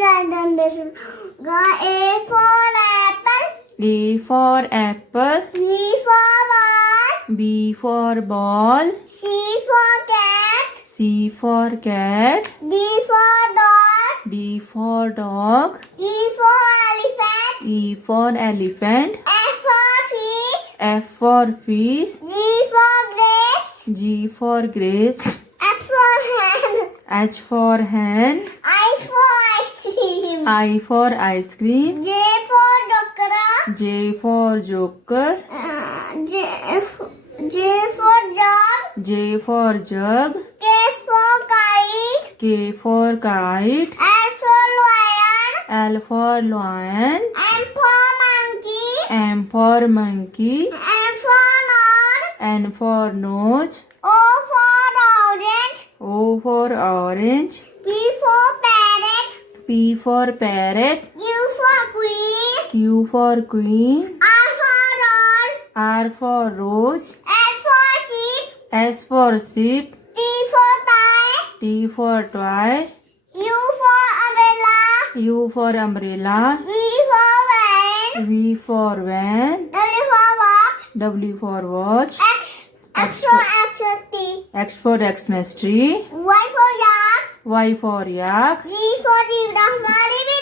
write down this one. A for apple. A for apple. B for ball. B for ball. C for cat. C for cat. D for dog. D for dog. E for elephant. E for elephant. F for fish. F for fish. G for grapes. G for grapes. H for hen. H for hen. I for ice cream. I for ice cream. J for dokra. J for joker. J for jug. J for jug. K for kite. K for kite. L for lion. L for lion. M for monkey. M for monkey. N for nose. N for nose. O for orange. O for orange. P for parrot. P for parrot. Q for queen. Q for queen. R for roll. R for rose. S for sheep. S for sheep. T for tie. T for toy. U for umbrella. U for umbrella. V for van. V for van. W for watch. W for watch. X. X for X-T. X for Xmas tree. Y for yak. Y for yak. Z for zebra. हमारी भी